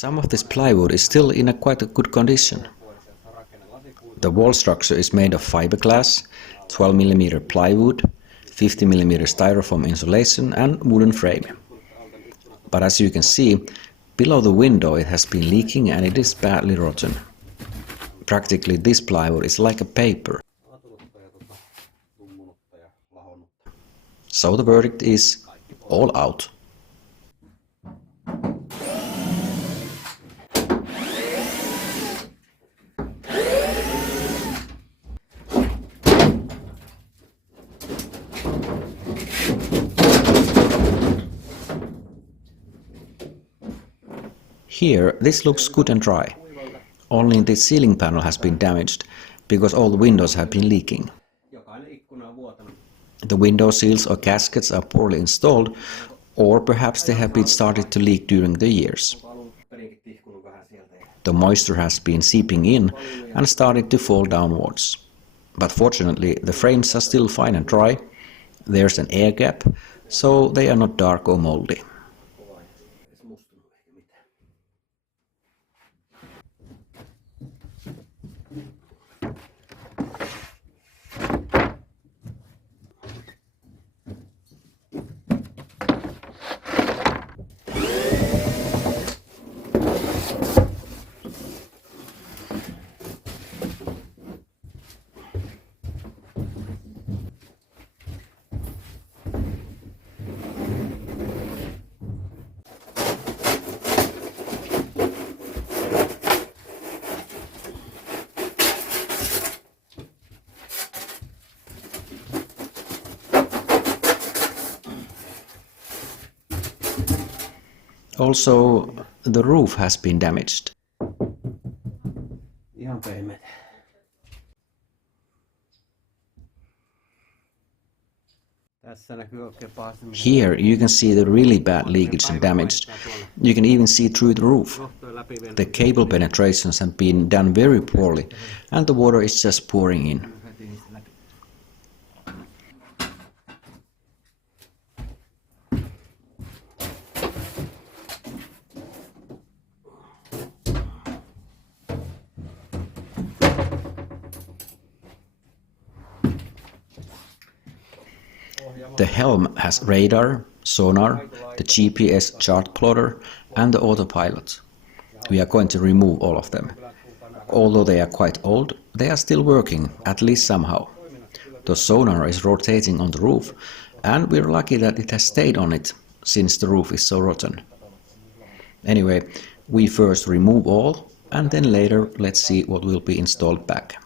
Some of this plywood is still in quite a good condition. The wall structure is made of fiberglass, 12 mm plywood, 50 mm styrofoam insulation and wooden frame. But as you can see, below the window it has been leaking and it is badly rotten. Practically this plywood is like a paper. So the verdict is all out. Here, this looks good and dry. Only the ceiling panel has been damaged, because all the windows have been leaking. The window seals or gaskets are poorly installed, or perhaps they have been started to leak during the years. The moisture has been seeping in and started to fall downwards. But fortunately, the frames are still fine and dry. There's an air gap, so they are not dark or moldy. Also, the roof has been damaged. Here you can see the really bad leakage and damage. You can even see through the roof. The cable penetrations have been done very poorly and the water is just pouring in. The helm has radar, sonar, the GPS chart plotter and the autopilot. We are going to remove all of them. Although they are quite old, they are still working, at least somehow. The sonar is rotating on the roof and we're lucky that it has stayed on it, since the roof is so rotten. Anyway, we first remove all and then later let's see what will be installed back.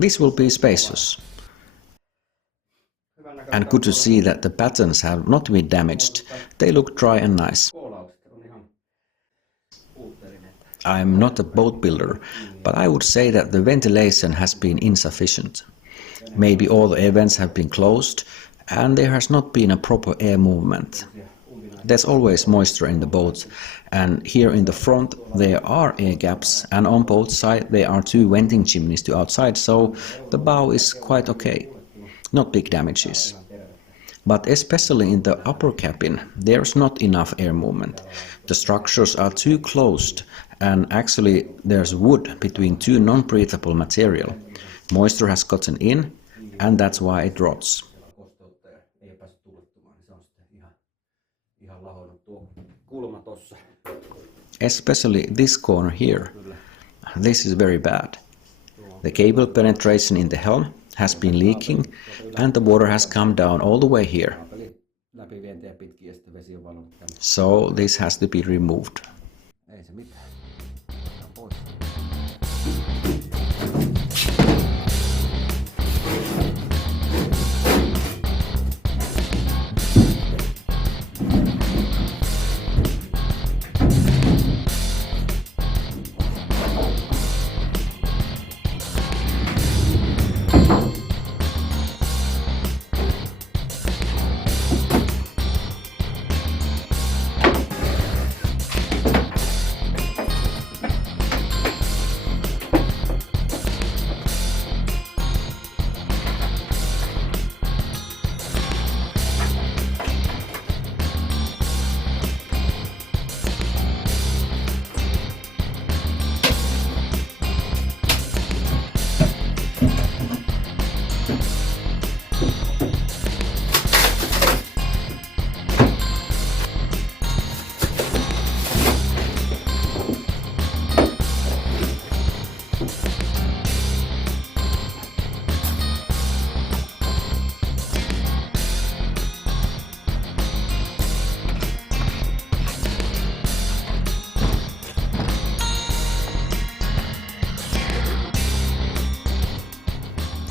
This will be spacious. And good to see that the patterns have not been damaged. They look dry and nice. I'm not a boat builder, but I would say that the ventilation has been insufficient. Maybe all the vents have been closed and there has not been a proper air movement. There's always moisture in the boat, and here in the front there are air gaps, and on both sides there are two venting chimneys to outside, so the bow is quite okay. Not big damages. But especially in the upper cabin there's not enough air movement. The structures are too closed, and actually there's wood between two non-breathable material. Moisture has gotten in, and that's why it rots. Especially this corner here. This is very bad. The cable penetration in the helm has been leaking and the water has come down all the way here. So this has to be removed.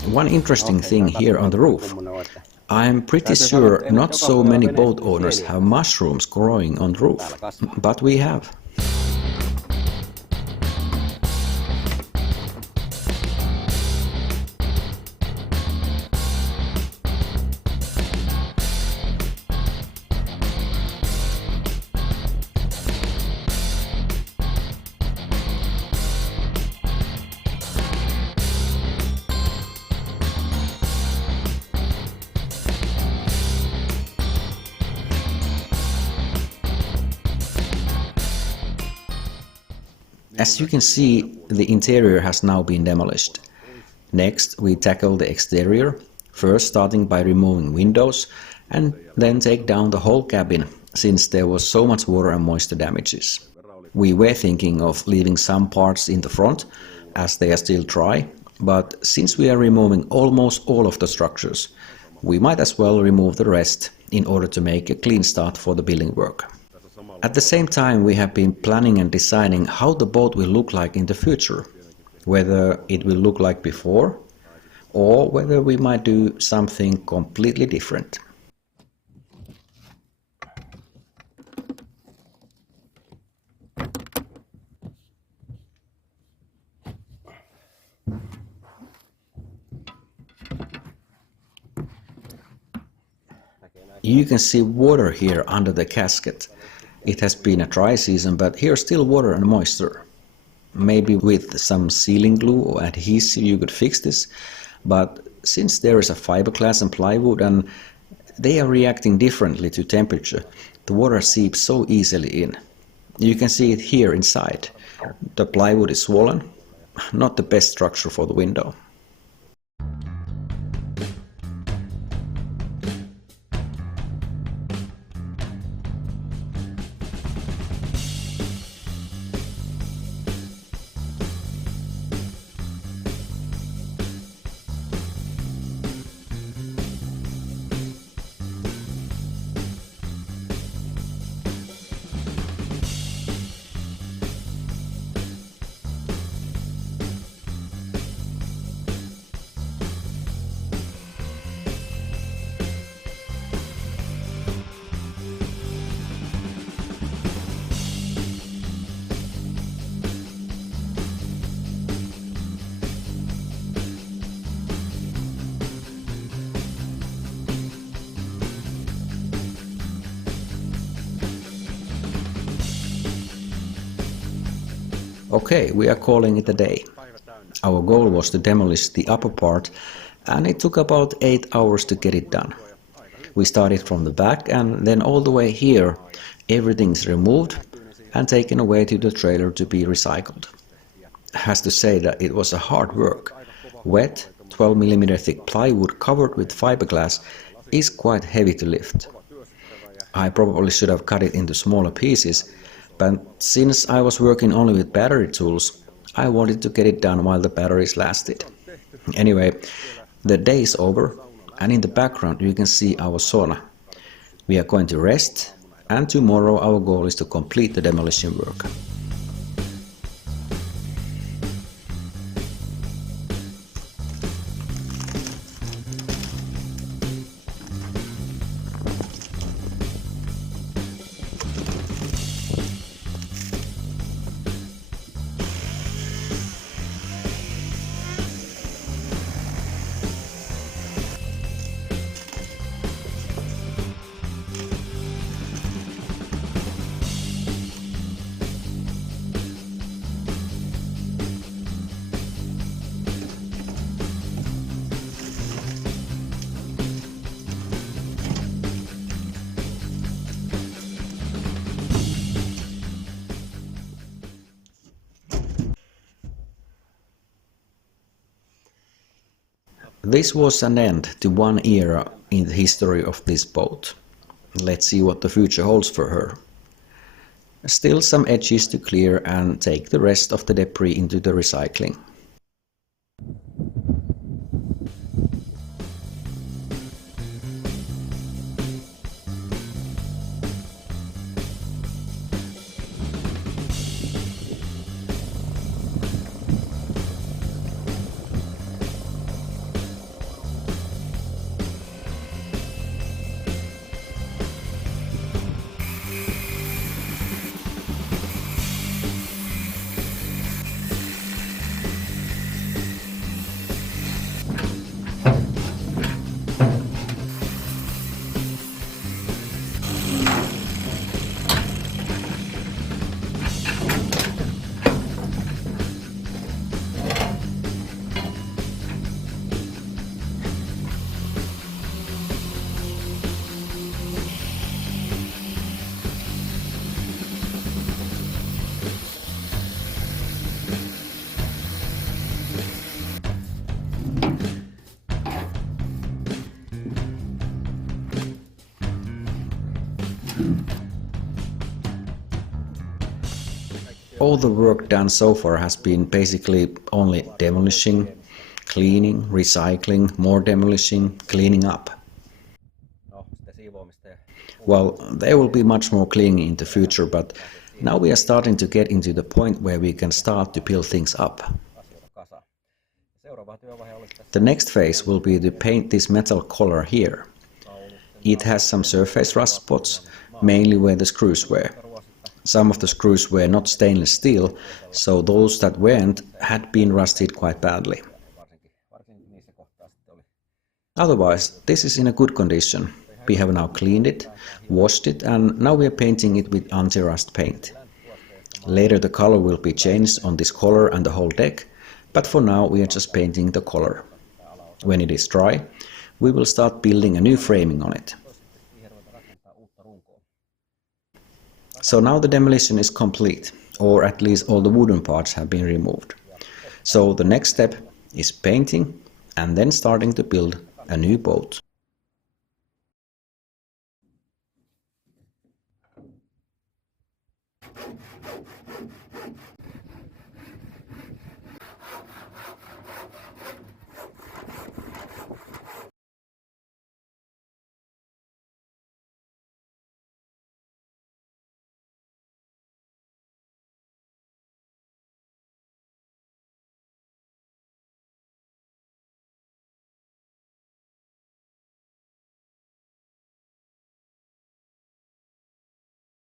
One interesting thing here on the roof. I'm pretty sure not so many boat owners have mushrooms growing on the roof, but we have. As you can see, the interior has now been demolished. Next, we tackle the exterior, first starting by removing windows and then take down the whole cabin, since there was so much water and moisture damages. We were thinking of leaving some parts in the front, as they are still dry, but since we are removing almost all of the structures, we might as well remove the rest in order to make a clean start for the building work. At the same time, we have been planning and designing how the boat will look like in the future, whether it will look like before, or whether we might do something completely different. You can see water here under the casket. It has been a dry season, but here's still water and moisture. Maybe with some sealing glue or adhesive you could fix this, but since there is a fiberglass and plywood and they are reacting differently to temperature, the water seeps so easily in. You can see it here inside. The plywood is swollen, not the best structure for the window. Okay, we are calling it a day. Our goal was to demolish the upper part, and it took about 8 hours to get it done. We started from the back, and then all the way here, everything is removed and taken away to the trailer to be recycled. Has to say that it was a hard work, wet 12mm thick plywood covered with fiberglass is quite heavy to lift. I probably should have cut it into smaller pieces, but since I was working only with battery tools, I wanted to get it done while the batteries lasted. Anyway, the day is over, and in the background you can see our sauna. We are going to rest, and tomorrow our goal is to complete the demolition work. This was an end to one era in the history of this boat. Let's see what the future holds for her. Still some edges to clear and take the rest of the debris into the recycling. All the work done so far has been basically only demolishing, cleaning, recycling, more demolishing, cleaning up. Well, there will be much more cleaning in the future, but now we are starting to get into the point where we can start to build things up. The next phase will be to paint this metal collar here. It has some surface rust spots, mainly where the screws were. Some of the screws were not stainless steel, so those that weren't had been rusted quite badly. Otherwise, this is in a good condition. We have now cleaned it, washed it, and now we are painting it with anti-rust paint. Later the color will be changed on this collar and the whole deck, but for now we are just painting the collar. When it is dry, we will start building a new framing on it. So now the demolition is complete, or at least all the wooden parts have been removed. So the next step is painting and then starting to build a new boat.